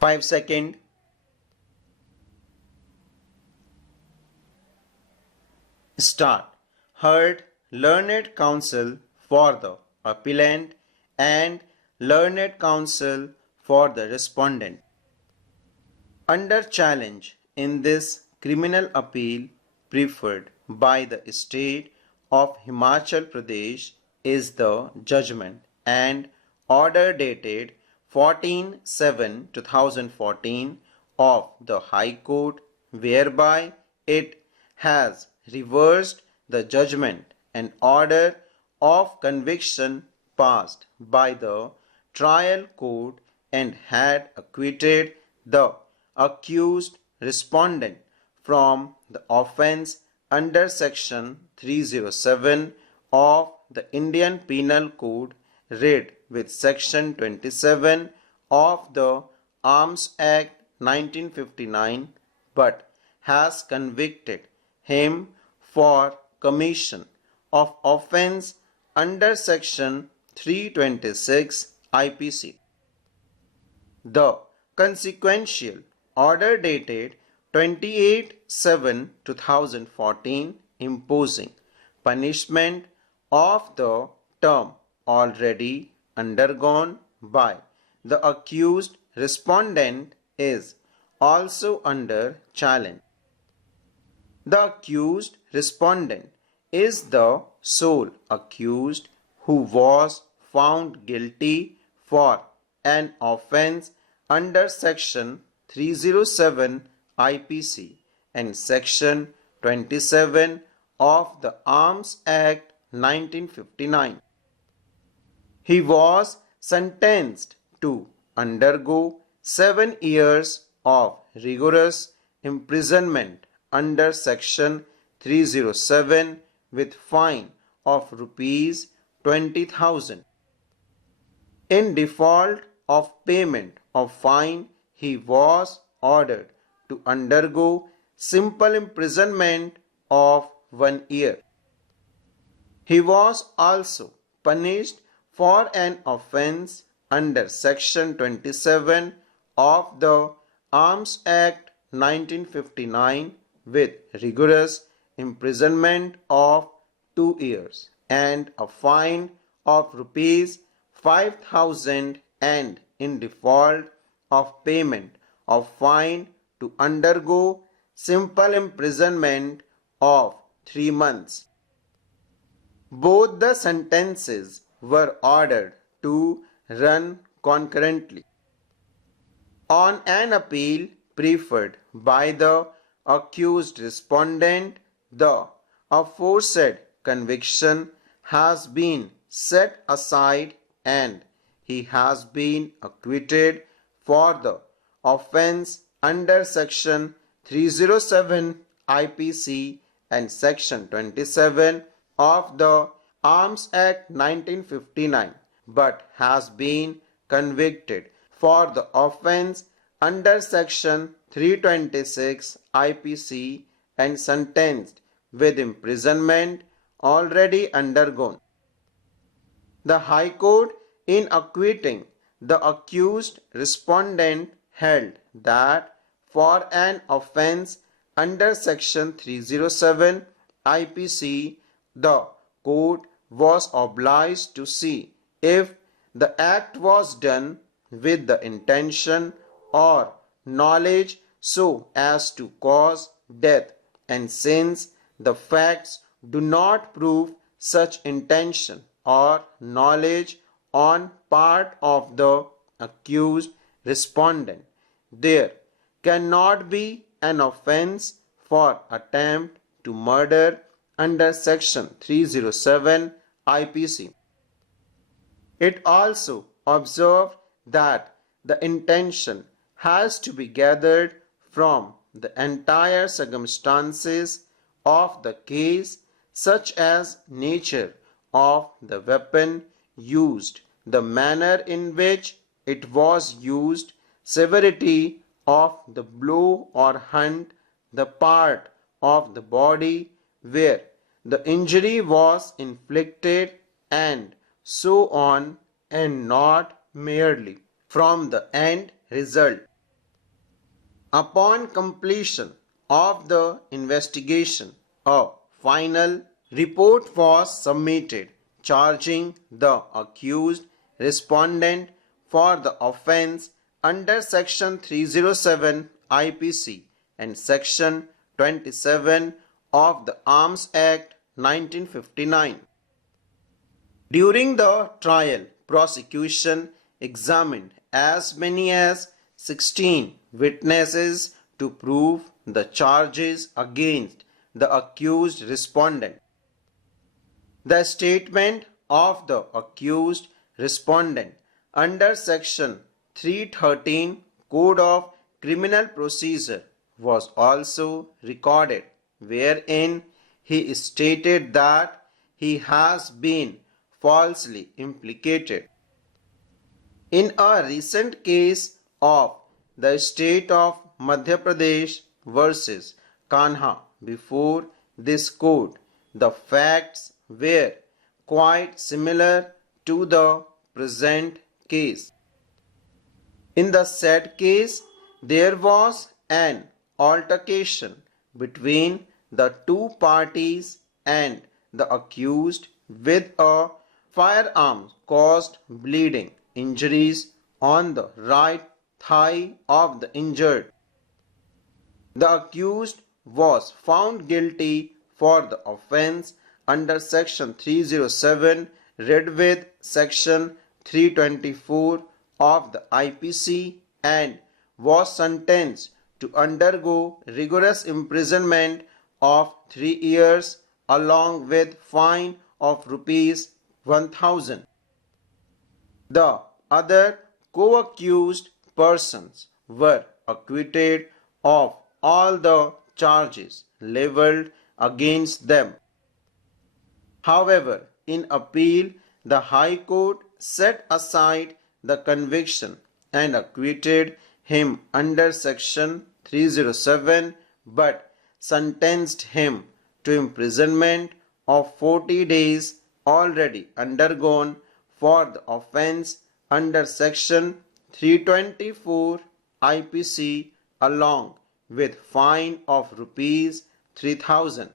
5 seconds. Start. Heard learned counsel for the appellant and learned counsel for the respondent. Under challenge in this criminal appeal preferred by the state of Himachal Pradesh is the judgment and order dated 14/7/2014 of the High Court, whereby it has reversed the judgment and order of conviction passed by the trial court and had acquitted the accused respondent from the offence under section 307 of the Indian Penal Code, read with section 27 of the AIIMS Act 1959, but has convicted him for commission of offence under section 326 IPC. The consequential order dated 28/7/2014 imposing punishment of the term already undergone by the accused respondent is also under challenge. The accused respondent is the sole accused who was found guilty for an offence under section 307 IPC and section 27 of the AIIMS Act 1959. He was sentenced to undergo 7 years of rigorous imprisonment under section 307 with fine of rupees 20,000. In default of payment of fine, he was ordered to undergo simple imprisonment of 1 year. He was also punished for an offence under section 27 of the AIIMS Act 1959 with rigorous imprisonment of 2 years and a fine of rupees 5,000, and in default of payment of fine to undergo simple imprisonment of 3 months. Both the sentences were ordered to run concurrently. On an appeal preferred by the accused respondent, the aforesaid conviction has been set aside and he has been acquitted for the offence under section 307 IPC and section 27 of the AIIMS Act 1959, but has been convicted for the offence under section 326 IPC and sentenced with imprisonment already undergone. The High Court, in acquitting the accused respondent, held that for an offence under section 307 IPC, the court was obliged to see if the act was done with the intention or knowledge so as to cause death, and since the facts do not prove such intention or knowledge on part of the accused respondent, there cannot be an offence for attempt to murder under section 307 IPC. It also observed that the intention has to be gathered from the entire circumstances of the case, such as nature of the weapon used, the manner in which it was used, severity of the blow or hunt, the part of the body where the injury was inflicted, and so on, and not merely from the end result. Upon completion of the investigation, a final report was submitted charging the accused respondent for the offence under Section 307 IPC and Section 27 of the Arms Act 1959. During the trial, prosecution examined as many as 16 witnesses to prove the charges against the accused respondent. The statement of the accused respondent under Section 313 Code of Criminal Procedure was also recorded, wherein he stated that he has been falsely implicated in a recent case of the state of Madhya Pradesh versus Kanha before this court. The facts were quite similar to the present case. In the said case, there was an altercation between the two parties and the accused with a firearm caused bleeding injuries on the right thigh of the injured. The accused was found guilty for the offence under Section 307 read with Section 324 of the IPC and was sentenced to undergo rigorous imprisonment of 3 years along with fine of rupees 1000. The other co-accused persons were acquitted of all the charges levelled against them. However, in appeal, the High Court set aside the conviction and acquitted him under Section 307 but sentenced him to imprisonment of 40 days already undergone for the offence under Section 324 IPC along with fine of rupees 3000.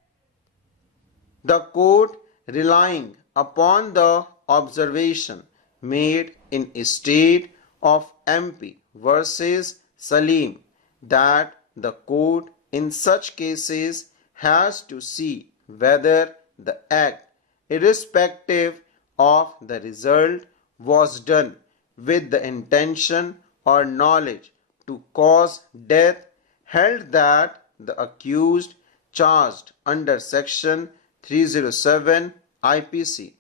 The court, relying upon the observation made in State of MP versus Salim that the court in such cases has to see whether the act, irrespective of the result, was done with the intention or knowledge to cause death, held that the accused charged under Section 307 IPC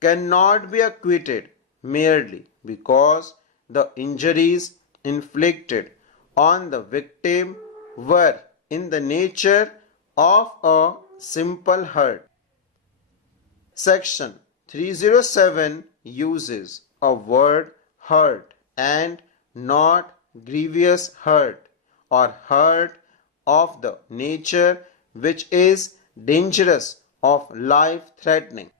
cannot be acquitted merely because the injuries inflicted on the victim were in the nature of a simple hurt. Section 307 uses a word hurt and not grievous hurt or hurt of the nature which is dangerous or life-threatening.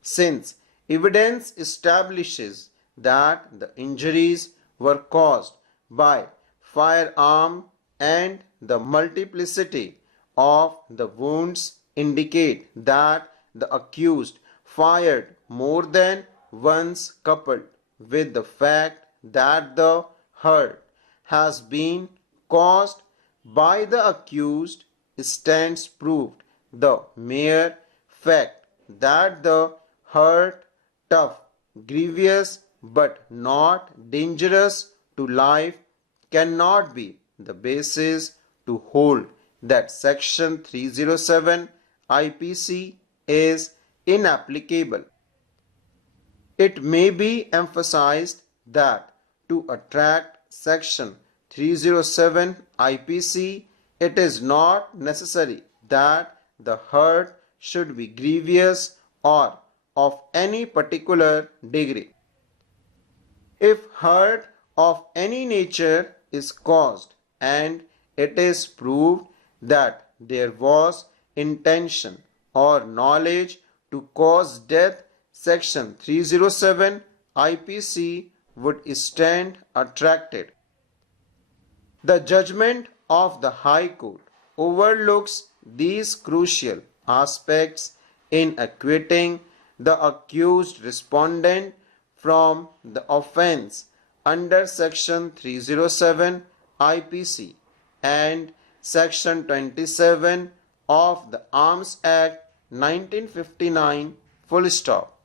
Since evidence establishes that the injuries were caused by firearm and the multiplicity of the wounds indicate that the accused fired more than once, coupled with the fact that the hurt has been caused by the accused, stands proved the mere fact that the hurt tough, grievous but not dangerous to life cannot be the basis to hold that Section 307 IPC is inapplicable. It may be emphasized that to attract Section 307 IPC, it is not necessary that the hurt should be grievous or of any particular degree. If hurt of any nature is caused and it is proved that there was intention or knowledge to cause death, Section 307 IPC would stand attracted. The judgment of the High Court overlooks these crucial aspects in acquitting the accused respondent from the offence under Section 307 IPC and Section 27 of the Arms Act 1959 full stop.